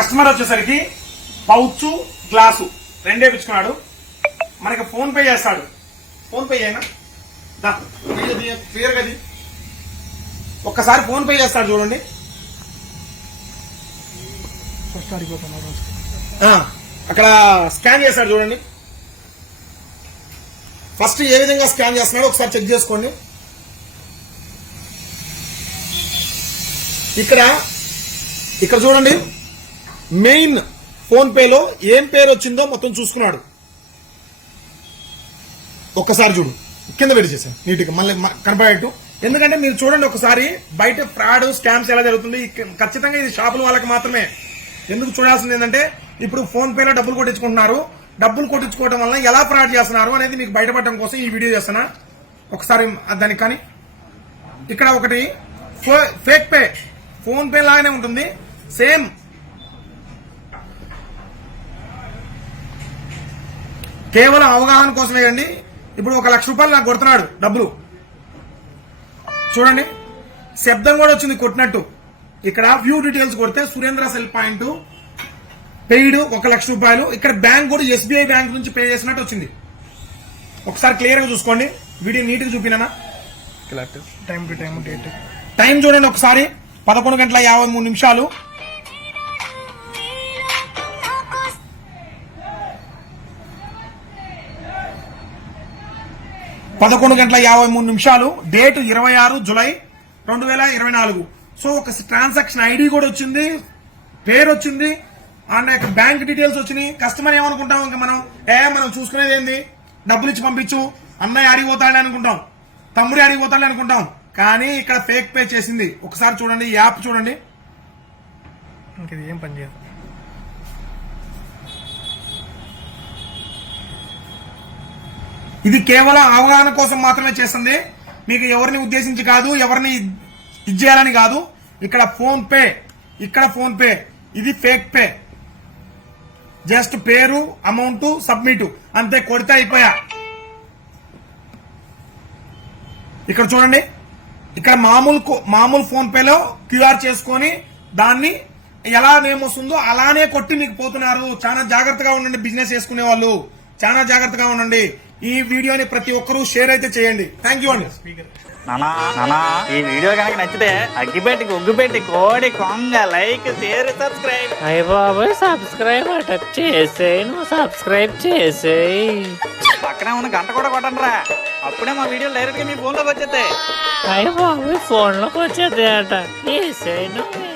Customer వచ్చేసరికి pouch glass రెండే పిచ్చుకున్నాడు. మనకి ఫోన్ పే చేస్తాడు. ఫోన్ పే దా, తీయ, క్లియర్ గది ఒక్కసారి ఫోన్ పే చేస్తాడు చూడండి. అక్కడ స్కాన్ చేస్తాడు చూడండి. ఫస్ట్ ఏ విధంగా స్కాన్ చేస్తున్నాడో ఒకసారి చెక్ చేసుకోండి. ఇక్కడ ఇక్కడ చూడండి. మెయిన్ ఫోన్ పేలో ఏం పేరు వచ్చిందో మొత్తం చూసుకున్నాడు. ఒక్కసారి చూడు. కింద పెట్టి చేశాను. నీట్గా మళ్ళీ కనపడేట్టు ఎందుకంటే మీరు చూడండి ఒకసారి బయట ఫ్రాడ్ స్కామ్స్ ఎలా జరుగుతుంది. ఖచ్చితంగా ఇది షాపుల వాళ్ళకి మాత్రమే. ఎందుకు చూడాల్సింది ఏంటంటే ఇప్పుడు ఫోన్ పేలో డబ్బులు కొట్టించుకుంటున్నారు. డబ్బులు కొట్టించుకోవడం వల్ల ఎలా ఫ్రాడ్ చేస్తున్నారు అనేది మీకు బయటపడడం కోసం ఈ వీడియో చేస్తున్నా. ఒకసారి దానికి కానీ. ఇక్కడ ఒకటి ఫేక్ పే. ఫోన్ పే లాగానే ఉంటుంది. సేమ్ కేవలం అవగాహన కోసమే అండి. ఇప్పుడు ఒక లక్ష రూపాయలు నాకు కొడుతున్నాడు డబ్బులు. చూడండి. శబ్దం కూడా వచ్చింది కొట్టినట్టు. ఇక్కడ వ్యూ డీటెయిల్స్ కొడితే సురేంద్ర సెల్ పాయింట్ పెయిడ్ ఒక లక్ష రూపాయలు. ఇక్కడ బ్యాంక్ కూడా ఎస్బీఐ బ్యాంక్ నుంచి పే చేసినట్టు వచ్చింది. ఒకసారి క్లియర్గా చూసుకోండి. వీడియో నీట్గా చూపినా time to time date time చూడండి ఒకసారి. పదకొండు గంటల యాభై మూడు నిమిషాలు. పదకొండు గంటల యాభై మూడు నిమిషాలు. డేట్ ఇరవై ఆరు జులై రెండు వేల ఇరవై నాలుగు. సో ఒక ట్రాన్సాక్షన్ ఐడి కూడా వచ్చింది. పేరు వచ్చింది. అండ్ యొక్క బ్యాంక్ డీటెయిల్స్ వచ్చినాయి. కస్టమర్ ఏమనుకుంటాం ఇంకా మనం? ఏ మనం చూసుకునేది ఏంది? డబ్బులు ఇచ్చి పంపించు. అన్నయ్య అడిగిపోతాడు అనుకుంటాం. తమ్ముడు అడిగిపోతాడు అనుకుంటాం. కానీ ఇక్కడ ఫేక్ పే చేసింది. ఒకసారి చూడండి యాప్ చూడండి. ఇంక ఏం పని చేయదు. ఇది కేవలం అవగాహన కోసం మాత్రమే చేస్తుంది. మీకు ఎవరిని ఉద్దేశించి కాదు ఎవరిని ఇది చేయాలని కాదు. ఇక్కడ ఫోన్ పే ఇక్కడ ఫోన్ పే ఇది ఫేక్ పే. జస్ట్ పేరు అమౌంట్ సబ్మిట్. అంతే కొడితే అయిపోయా. ఇక్కడ చూడండి. ఇక్కడ మామూలు కో- మామూలు ఫోన్ పేలో క్యూఆర్ చేసుకొని దాన్ని ఎలా నేమ్ వస్తుందో అలానే కొట్టి మీకు పోతున్నారు. చాలా జాగ్రత్తగా ఉండండి బిజినెస్ చేసుకునే వాళ్ళు చాలా జాగ్రత్తగా ఉండండి. ఈ వీడియోని ప్రతి ఒక్కరూ షేర్ అయితే చేయండి. థ్యాంక్ యూ అండి. స్పీకర్ నానా నానా ఈ వీడియో కనుక నచ్చితే అగ్గిపెట్టి ఉగ్గుపెట్టి కోడి కొంగ లైక్ షేర్ సబ్స్క్రైబ్. అయ్య బాబాయ్ సబ్స్క్రైబ్ అట చేసేయి నువ్వు సబ్స్క్రైబ్ చేసేయి. పక్కనే ఉన్న గంట కూడా కొట్టండి రా అప్పుడే మా వీడియో డైరెక్ట్గా మీ ఫోన్లోకి వచ్చేస్తాయి. అయ్య బాబాయ్ ఫోన్లోకి వచ్చేది అట చేసేయి నువ్వు.